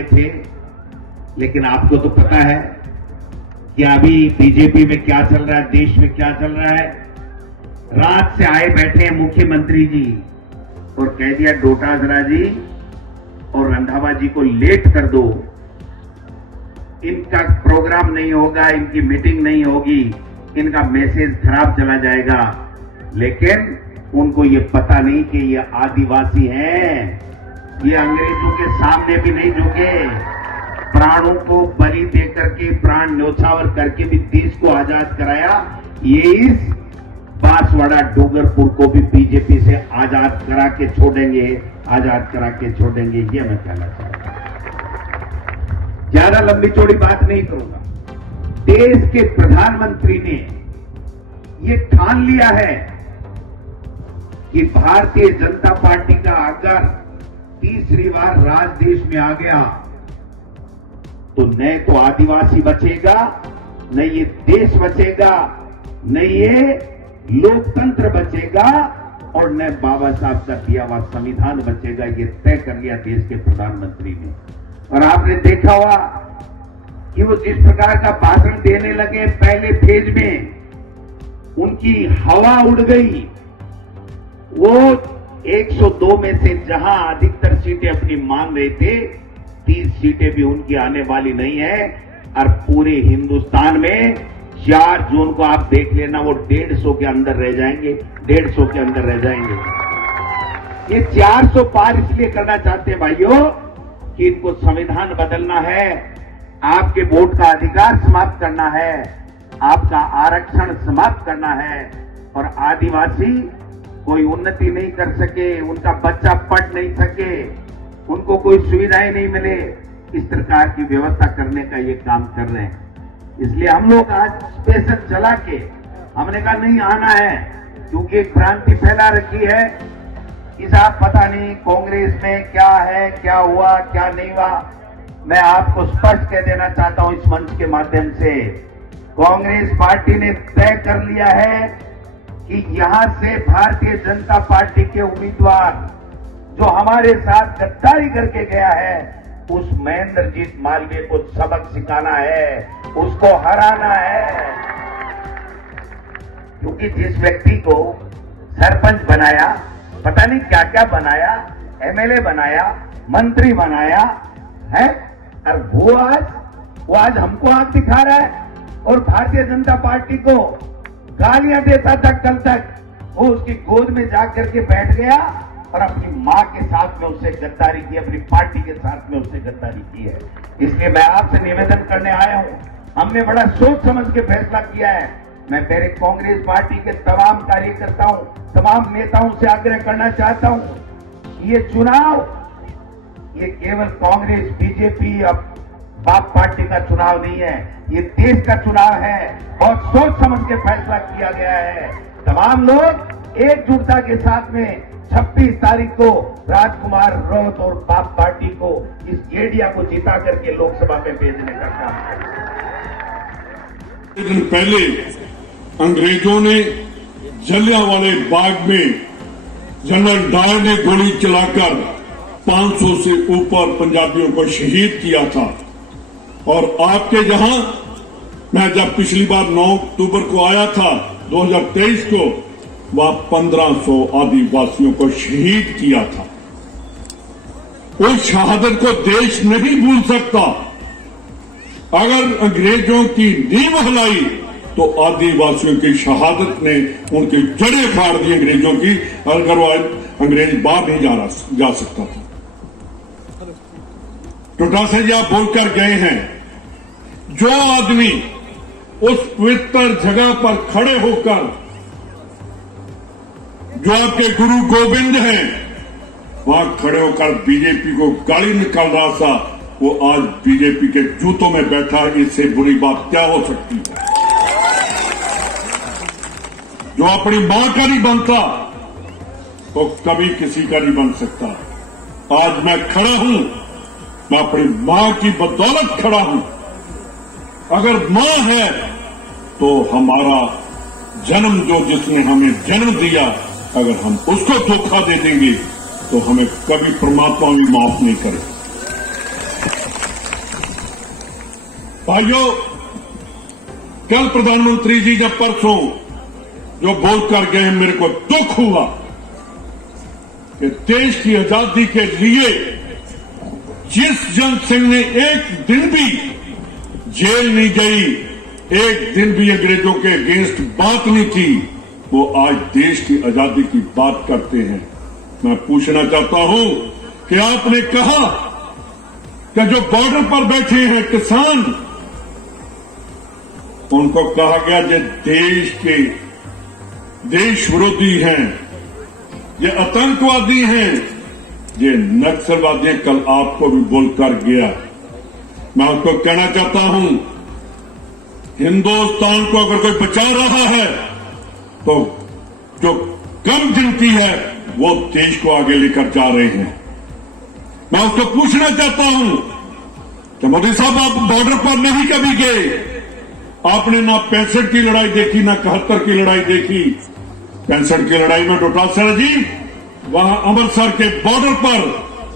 वाले थे, लेकिन आपको तो पता है कि अभी बीजेपी में क्या चल रहा है, देश में क्या चल रहा है। रात से आए बैठे हैं मुख्यमंत्री जी और कह दिया डोटासरा जी और रंधावा जी को लेट कर दो, इनका प्रोग्राम नहीं होगा, इनकी मीटिंग नहीं होगी, इनका मैसेज खराब चला जाएगा। लेकिन उनको ये पता नहीं कि ये आदिवासी हैं, ये अंग्रेजों के सामने भी नहीं झुके, प्राणों को बलि देकर के, प्राण न्योछावर करके भी देश को आजाद कराया। ये इस बांसवाड़ा डूंगरपुर को भी बीजेपी से आजाद करा के छोड़ेंगे, आजाद करा के छोड़ेंगे, ये मैं कहना चाहता हूं। ज्यादा लंबी चौड़ी बात नहीं करूंगा। देश के प्रधानमंत्री ने ये ठान लिया है कि भारतीय जनता पार्टी का अगर तीसरी बार राज देश में आ गया तो न तो आदिवासी बचेगा, न ये देश बचेगा, न ये लोकतंत्र बचेगा और न बाबा साहब का दिया हुआ संविधान बचेगा। ये तय कर लिया देश के प्रधानमंत्री ने। और आपने देखा हुआ कि वो जिस प्रकार का भाषण देने लगे पहले फेज में, उनकी हवा उड़ गई। वो 102 में से जहां अधिकतर सीटें अपनी मांग रहे थे, 30 सीटें भी उनकी आने वाली नहीं है। और पूरे हिंदुस्तान में 4 जून को आप देख लेना, वो 150 के अंदर रह जाएंगे, 150 के अंदर रह जाएंगे। ये 400 पार इसलिए करना चाहते हैं भाइयों कि इनको संविधान बदलना है, आपके वोट का अधिकार समाप्त करना है, आपका आरक्षण समाप्त करना है और आदिवासी कोई उन्नति नहीं कर सके, उनका बच्चा पढ़ नहीं सके, उनको कोई सुविधाएं नहीं मिले, इस प्रकार की व्यवस्था करने का ये काम कर रहे हैं। इसलिए हम लोग आज स्पेशल चला के हमने कहा नहीं आना है, क्योंकि एक भ्रांति फैला रखी है कि साहब पता नहीं कांग्रेस में क्या है, क्या हुआ, क्या नहीं हुआ। मैं आपको स्पष्ट कह देना चाहता हूं इस मंच के माध्यम से, कांग्रेस पार्टी ने तय कर लिया है कि यहां से भारतीय जनता पार्टी के उम्मीदवार जो हमारे साथ गद्दारी करके गया है, उस महेंद्रजीत मालवीय को सबक सिखाना है, उसको हराना है। क्योंकि जिस व्यक्ति को सरपंच बनाया, पता नहीं क्या क्या बनाया, एमएलए बनाया, मंत्री बनाया है, और वो आज हमको आंख दिखा रहा है और भारतीय जनता पार्टी को गालियां देता था। कल तक वो उसकी गोद में जाकर के बैठ गया और अपनी मां के साथ में उससे गद्दारी की, अपनी पार्टी के साथ में उससे गद्दारी की है। इसलिए मैं आपसे निवेदन करने आया हूं, हमने बड़ा सोच समझ के फैसला किया है। मैं मेरे कांग्रेस पार्टी के तमाम कार्यकर्ताओं, तमाम नेताओं से आग्रह करना चाहता हूं, ये चुनाव ये केवल कांग्रेस, बीजेपी, अब बाप पार्टी का चुनाव नहीं है, ये देश का चुनाव है। बहुत सोच समझ के फैसला किया गया है। तमाम लोग एकजुटता के साथ में 26 तारीख को राजकुमार रोहत और बाप पार्टी को इस एरिया को जिता करके लोकसभा में भेजने का काम करें। कुछ दिन पहले अंग्रेजों ने जलियांवाले बाग में जनरल डायर ने गोली चलाकर 500 से ऊपर पंजाबियों को शहीद किया था। और आपके यहां मैं जब पिछली बार 9 अक्टूबर को आया था 2023 को, वह 1500 आदिवासियों को शहीद किया था। उस शहादत को देश नहीं भूल सकता। अगर अंग्रेजों की नींव हिलाई तो आदिवासियों की शहादत ने उनकी जड़ें फाड़ दी अंग्रेजों की, अगर वो अंग्रेज बाहर नहीं जा सकता था। डोटासरा जी आप बोलकर गए हैं, जो आदमी उस पवित्र जगह पर खड़े होकर, जो आपके गुरु गोविंद हैं, वहां खड़े होकर बीजेपी को गाली निकाल रहा था, वो आज बीजेपी के जूतों में बैठा। इससे बुरी बात क्या हो सकती है? जो अपनी मां का नहीं बनता तो कभी किसी का नहीं बन सकता। आज मैं खड़ा हूं, मैं अपनी मां की बदौलत खड़ा हूं। अगर मां है तो हमारा जन्म, जो जिसने हमें जन्म दिया, अगर हम उसको धोखा दे देंगे तो हमें कभी परमात्मा भी माफ नहीं करे। भाइयों, कल प्रधानमंत्री जी जब परसों जो बोल कर गए, मेरे को दुख हुआ कि देश की आजादी के लिए जिस जनसंघ ने एक दिन भी जेल नहीं गई, एक दिन भी अंग्रेजों के अगेंस्ट बात नहीं की, वो आज देश की आजादी की बात करते हैं। मैं पूछना चाहता हूं कि आपने कहा कि जो बॉर्डर पर बैठे हैं किसान, उनको कहा गया जो देश के देश विरोधी हैं, ये आतंकवादी हैं, ये नक्सलवादी हैं। कल आपको भी बोलकर गया। मैं उसको कहना चाहता हूं, हिंदुस्तान को अगर कोई बचा रहा है तो जो कम गिनती है वो देश को आगे लेकर जा रहे हैं। मैं उसको पूछना चाहता हूं कि मोदी साहब, आप बॉर्डर पर नहीं कभी गए, आपने ना 65 की लड़ाई देखी, ना 71 की लड़ाई देखी। 65 की लड़ाई में डोटासरा जी वहां अमृतसर के बॉर्डर पर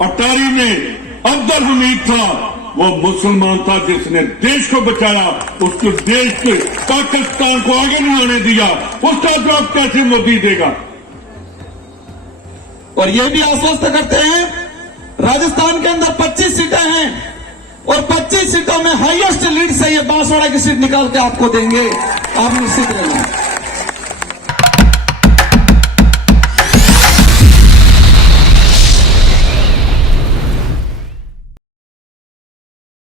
अटारी में अब्दुल हमीद था, वो मुसलमान था जिसने देश को बचाया, उसको देश के पाकिस्तान को आगे नहीं आने दिया। उसका जवाब कैसे मोदी देगा? और ये भी आश्वस्त करते हैं, राजस्थान के अंदर 25 सीटें हैं और 25 सीटों में हाईएस्ट लीड से ये बांसवाड़ा की सीट निकाल के आपको देंगे, आप निश्चित रहेंगे।